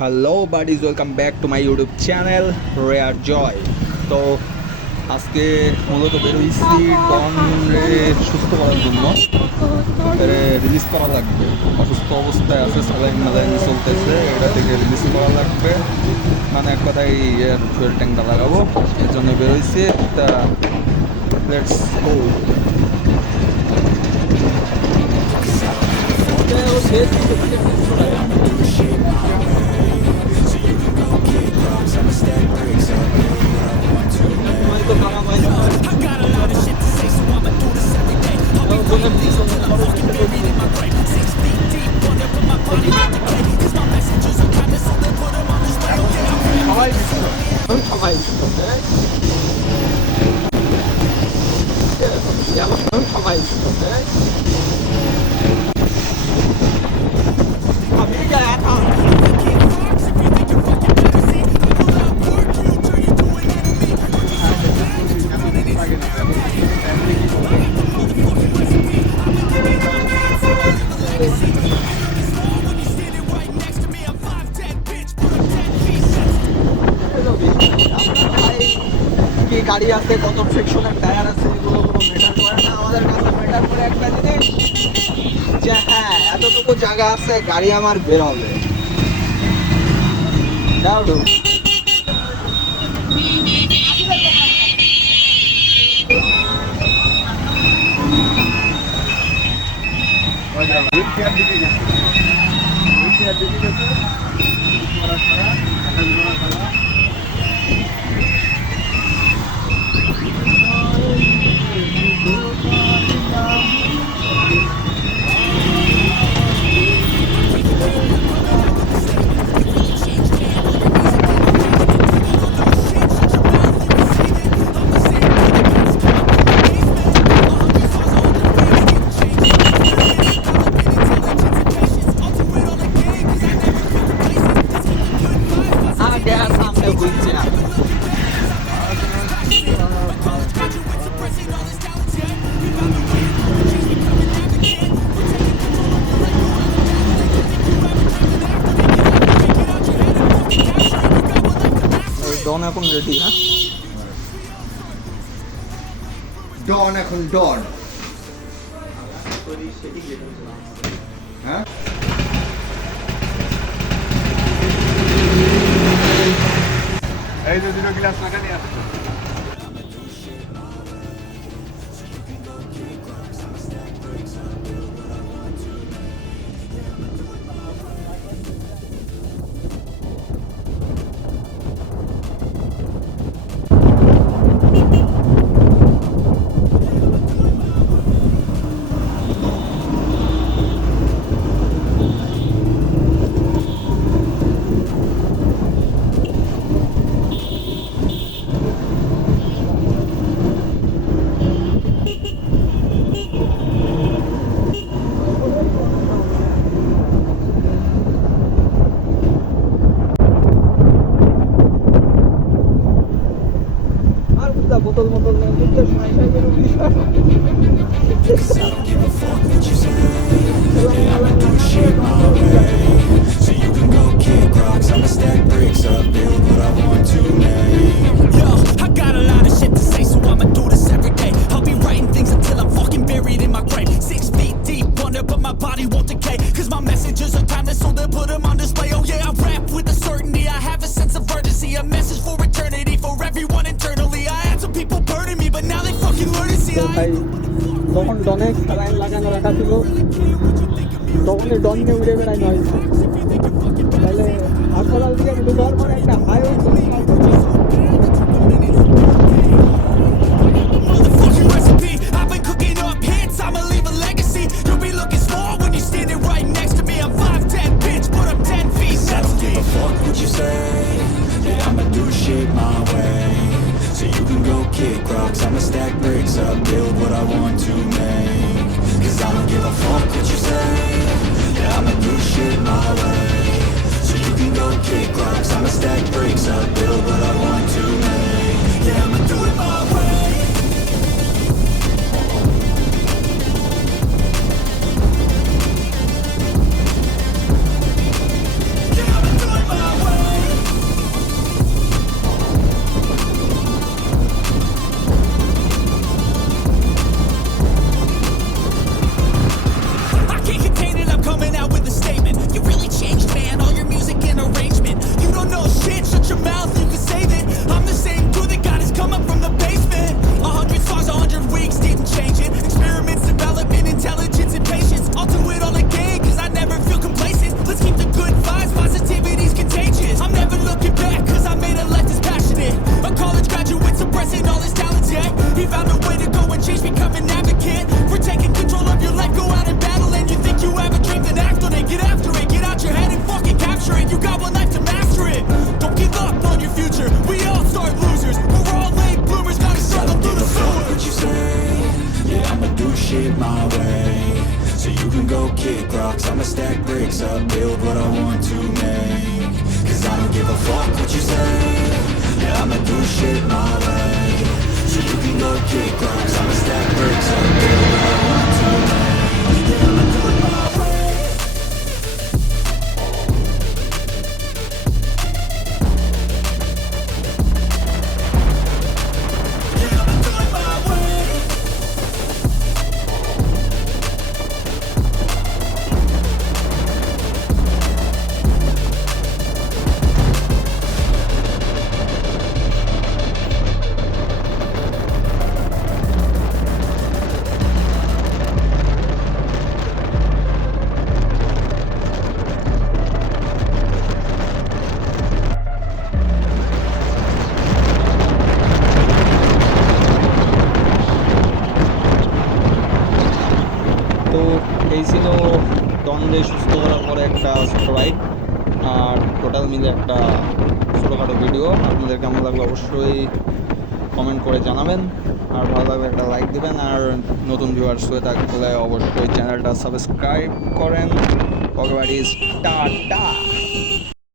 Hello buddies, welcome back to my YouTube channel রেয়ার জয়। তো আজকে মূলত বেরোইছি ডনরে সুস্থ করার জন্য। রিলিজ করা লাগবে, অসুস্থ অবস্থায় আছে, স্যালাইন ম্যালাইন চলতেছে, এটা থেকে রিলিজ করা লাগবে। মানে এক কথায় ফুয়েল ট্যাঙ্কটা লাগাবো, এর জন্য বেরোইছি। তা লেটস গো। গাড়ি আছে, কত ফ্রিকশনের টায়ার আছে, এগুলো কোনো ম্যাটার করে না। আমাদের কাছে ম্যাটার করে একটা জিনিস, যে হ্যাঁ এতটুকু জায়গা আছে, গাড়ি আমার বের হবে। ডন এখন রেডি। ডন এখন ডন। হ্যাঁ এই যে দুটো গ্লাস লাগা নিয়ে আসো। বোতল মোতল So you can go kick rocks, I'ma stack bricks up, build what I want to make. Yo, I got a lot of shit to say, so I'ma do this every day. I'll be writing things until I'm fucking buried in my grave. 6 feet deep under, but my body won't decay. Cause my messages are timeless, so they'll put them on display. Oh yeah, I rap with a certainty, I have a sense of urgency. A message for eternity, for everyone internally. I had some people burning me, but now they fucking learn to see. তখন ডনে স্যালাইন লাগানো রাখা ছিল, তখনই ডন নিয়ে উড়ে বেড়াই নয়। তাহলে হাসপাতাল থেকে ঢোকার পরে একটা highway kick rocks, I'ma stack bricks up, build what I want to make. Cause I don't give a fuck what you say. Yeah, I'ma do shit my way. So you can go kick rocks, I'ma stack bricks what you say. Yeah, I'ma do shit my way. So you can go kick rocks, I'ma stack bricks up, build what I want to, man. Yeah, I'ma do it my way. Yeah, I'ma do it my way. তো এই ছিল ডনরে সুস্থ করার পরে একটা ছোটো রাইড, আর টোটাল মিলে একটা ছোটোখাটো ভিডিও। আপনাদের কেমন লাগলো অবশ্যই কমেন্ট করে জানাবেন, আর ভালো লাগলে একটা লাইক দিবেন, আর নতুন ভিউয়ার্স হয়ে থাকলে অবশ্যই চ্যানেলটা সাবস্ক্রাইব করেন। ওকে, টাটা।